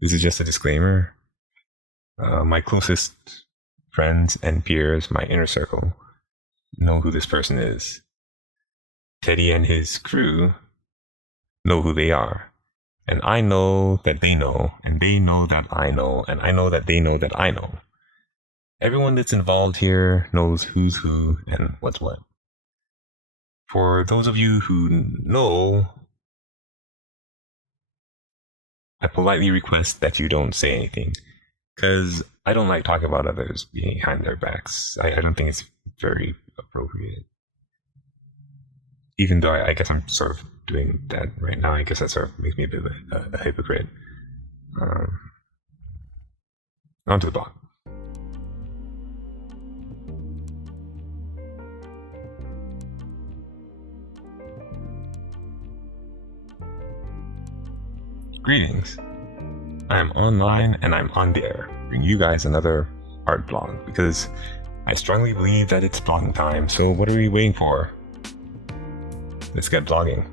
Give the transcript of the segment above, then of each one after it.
This is just a disclaimer. My closest friends and peers, my inner circle, know who this person is. Teddy and his crew know who they are. And I know that they know, and they know that I know, and I know that they know that I know. Everyone that's involved here knows who's who and what's what. For those of you who know, I politely request that you don't say anything, because I don't like talking about others behind their backs. I don't think it's very appropriate. Even though I guess I'm sort of doing that right now, I guess that sort of makes me a bit of a hypocrite. On to the blog. Greetings. I am online and I'm on the air, bringing you guys another art blog because I strongly believe that it's blogging time. So what are we waiting for? Let's get blogging.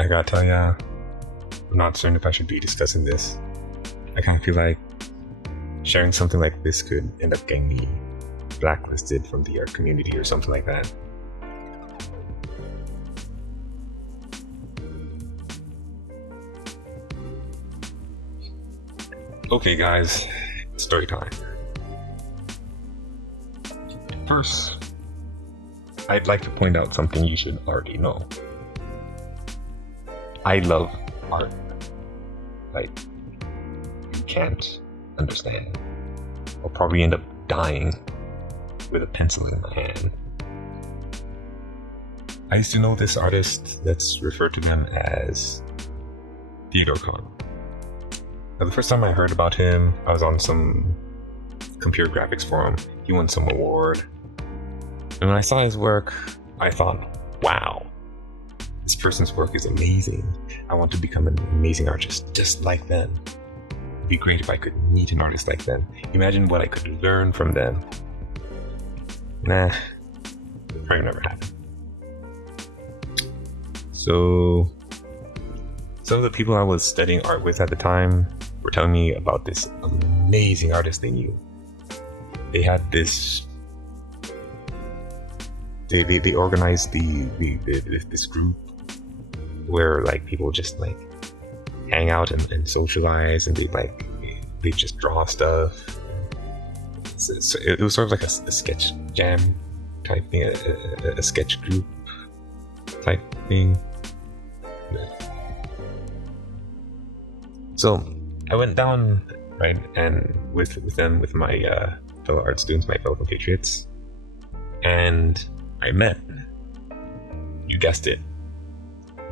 I gotta tell ya, I'm not certain if I should be discussing this. I kind of feel like sharing something like this could end up getting me blacklisted from the art community or something like that. Okay guys, story time. First, I'd like to point out something you should already know. I love art. Like, you can't understand. I'll probably end up dying with a pencil in my hand. I used to know this artist that's referred to them as Theodor Conrad. Now, the first time I heard about him, I was on some computer graphics forum. He won some award. And when I saw his work, I thought, wow, this person's work is amazing. I want to become an amazing artist just like them. It'd be great if I could meet an artist like them. Imagine what I could learn from them. Nah, probably never happened. So, some of the people I was studying art with at the time were telling me about this amazing artist they knew. They had this. They organized this group where like people just like hang out and socialize, and they just draw stuff. So it was sort of like a sketch jam type thing, a sketch group type thing. So I went down, right, and with my fellow art students, my fellow compatriots, and I met, you guessed it,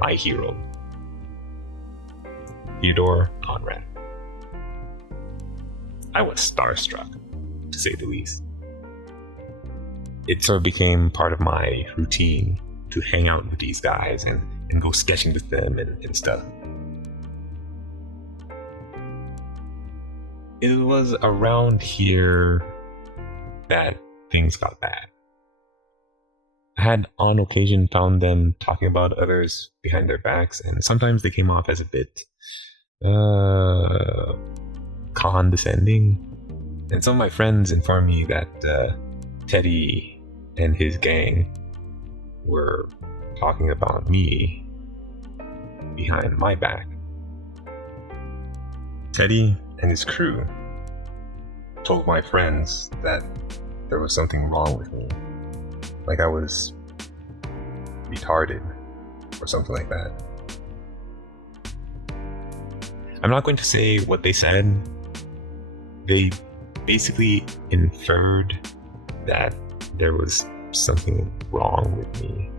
my hero, Theodor Conrad. I was starstruck, to say the least. It sort of became part of my routine to hang out with these guys and go sketching with them and stuff. It was around here that things got bad. I had on occasion found them talking about others behind their backs, and sometimes they came off as a bit condescending. And some of my friends informed me that Teddy and his gang were talking about me behind my back. Teddy and his crew told my friends that there was something wrong with me. Like I was retarded or something like that. I'm not going to say what they said. They basically inferred that there was something wrong with me.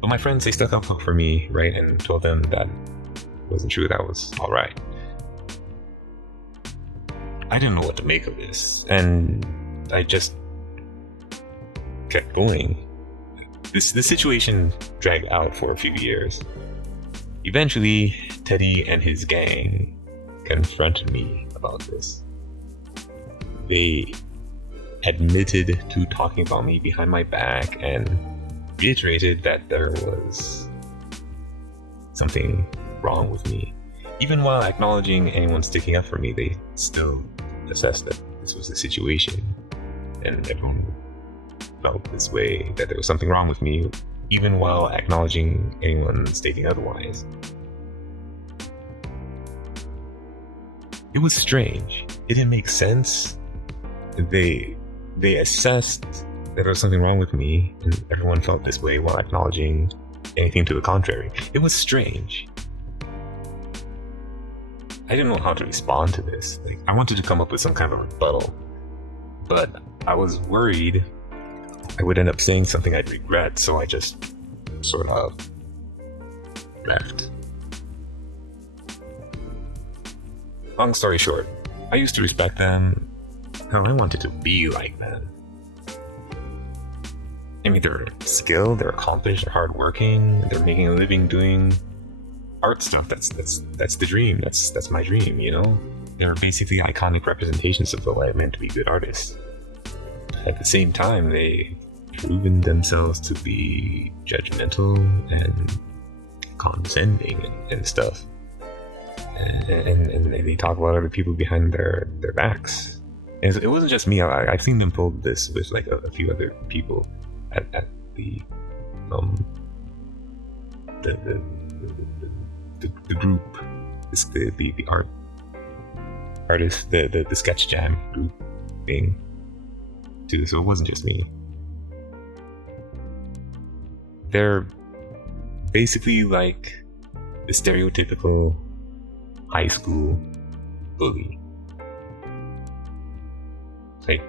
But my friends, they stuck up for me, right, and told them that it wasn't true, that was alright. I didn't know what to make of this, and I just kept going. This situation dragged out for a few years. Eventually, Teddy and his gang confronted me about this. They admitted to talking about me behind my back and reiterated that there was something wrong with me. Even while acknowledging anyone sticking up for me, they still assessed that this was the situation, and everyone felt this way, that there was something wrong with me, even while acknowledging anyone stating otherwise. It was strange. It didn't make sense. They assessed that there was something wrong with me, and everyone felt this way while acknowledging anything to the contrary. It was strange. I didn't know how to respond to this. I wanted to come up with some kind of a rebuttal, but I was worried I would end up saying something I'd regret, so I just sort of left. Long story short, I used to respect them. How I wanted to be like them. I mean, they're skilled, they're accomplished, they're hardworking, they're making a living doing art stuff. That's the dream. That's my dream, you know? They're basically iconic representations of what it meant to be good artists. At the same time, they've proven themselves to be judgmental and condescending and stuff. And they talk about other people behind their backs. And it wasn't just me. I've seen them pull this with like a few other people at the group, the artist, the sketch jam group thing too. So it wasn't just me. They're basically like the stereotypical high school bully, like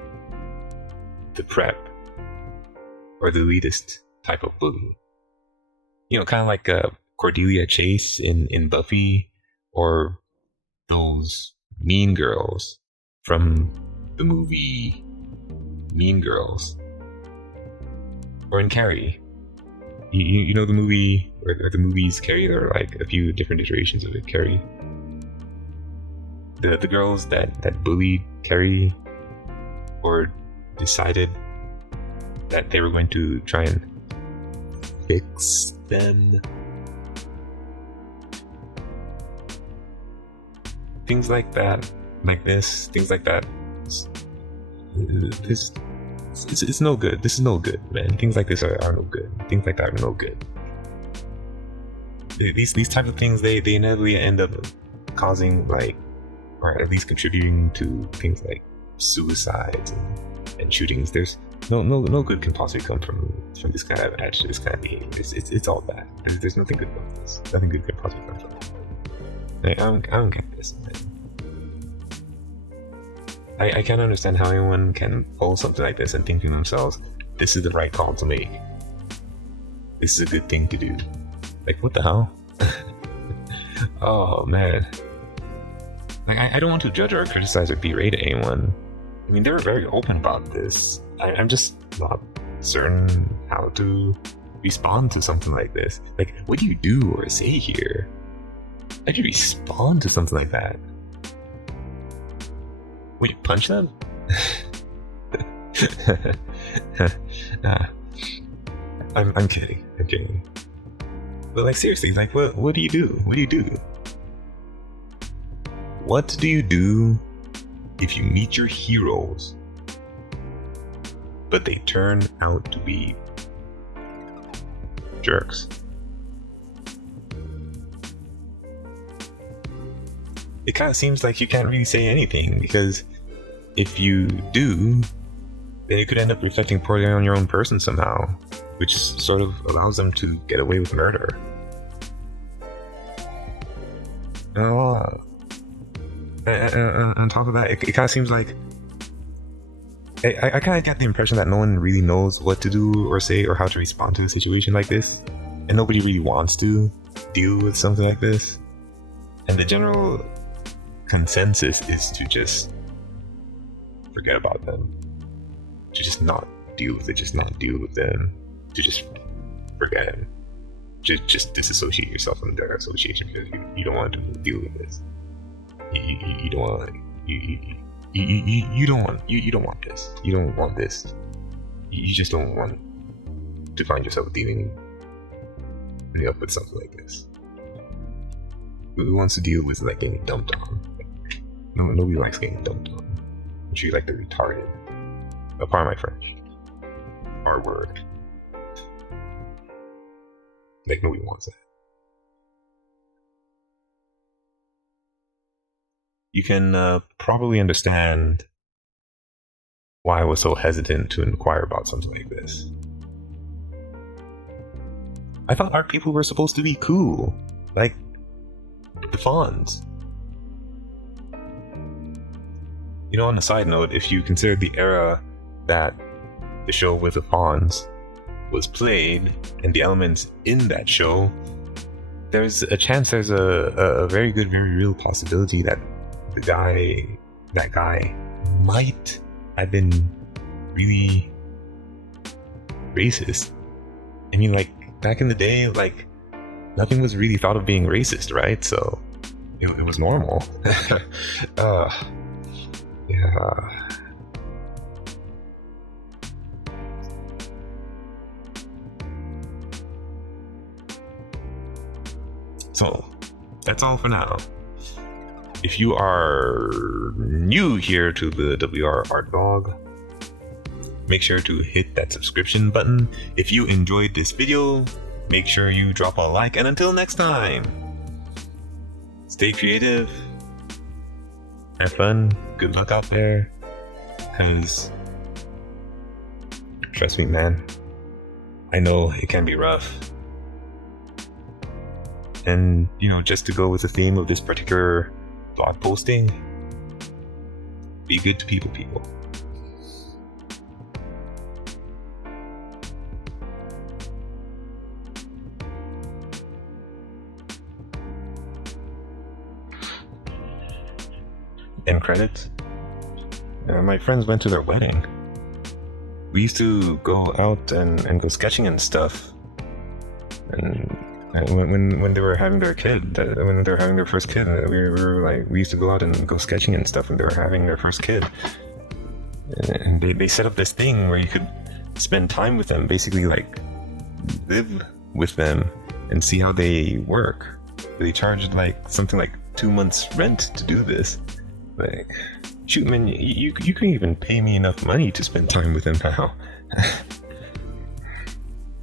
the prep or the elitist type of bully. You know, kind of like Cordelia Chase in Buffy, or those mean girls from the movie Mean Girls, or in Carrie. You know the movie, or the movies Carrie? There are like a few different iterations of it. Carrie, the girls that bullied Carrie, or decided that they were going to try and fix them. Things like that, like this, things like that. It's no good. This is no good, man. Things like this are no good. Things like that are no good. These types of things, they inevitably end up causing, like, or at least contributing to things like suicides and shootings. There's no good can possibly come from this kind of attitude, this kind of behavior. It's all bad. There's nothing good about this. Nothing good can possibly come from it. I don't get this, man. I can't understand how anyone can pull something like this and think to themselves, this is the right call to make. This is a good thing to do. Like, what the hell? Oh, man. Like, I don't want to judge or criticize or berate anyone. I mean, they were very open about this. I'm just not certain how to respond to something like this. Like, what do you do or say here? How do you respond to something like that? Would you punch them? Nah. I'm kidding. I'm kidding. But like, seriously, like, what do you do? What do you do? What do you do if you meet your heroes, but they turn out to be jerks? It kind of seems like you can't really say anything, because if you do, then it could end up reflecting poorly on your own person somehow, which sort of allows them to get away with murder. On top of that, it kind of seems like I kind of get the impression that no one really knows what to do or say or how to respond to a situation like this, and nobody really wants to deal with something like this. And the general consensus is to just forget about them, to just not deal with it, just not deal with them, to just forget him. Just disassociate yourself from their association because you don't want to deal with this. You don't want you don't want this. You don't want this. You just don't want to find yourself dealing up with something like this. Who wants to deal with like getting dumped on? Nobody likes getting dumped on. I'm sure you like the retarded. Pardon my French. R word. Like nobody wants that. You can probably understand why I was so hesitant to inquire about something like this. I thought art people were supposed to be cool, like the Fonz. You know, on a side note, if you consider the era that the show with the Fonz was played and the elements in that show, there's a chance, there's a very good, very real possibility that that guy might have been really racist. I mean, like, back in the day, like, nothing was really thought of being racist, right? So it was normal. Yeah. So that's all for now. If you are new here to the WR Art Blog, make sure to hit that subscription button. If you enjoyed this video, make sure you drop a like, and until next time, stay creative, have fun, good luck out there, because trust me, man, I know it can be rough. And, you know, just to go with the theme of this particular blog posting, be good to people. End credits. My friends went to their wedding. We used to go out and go sketching and stuff. And when they were having their kid, when they were having their first kid, we used to go out and go sketching and stuff when they were having their first kid. And they set up this thing where you could spend time with them, basically like live with them and see how they work. They charged like something like 2 months rent to do this. Like, shoot, man, you can even pay me enough money to spend time with them now.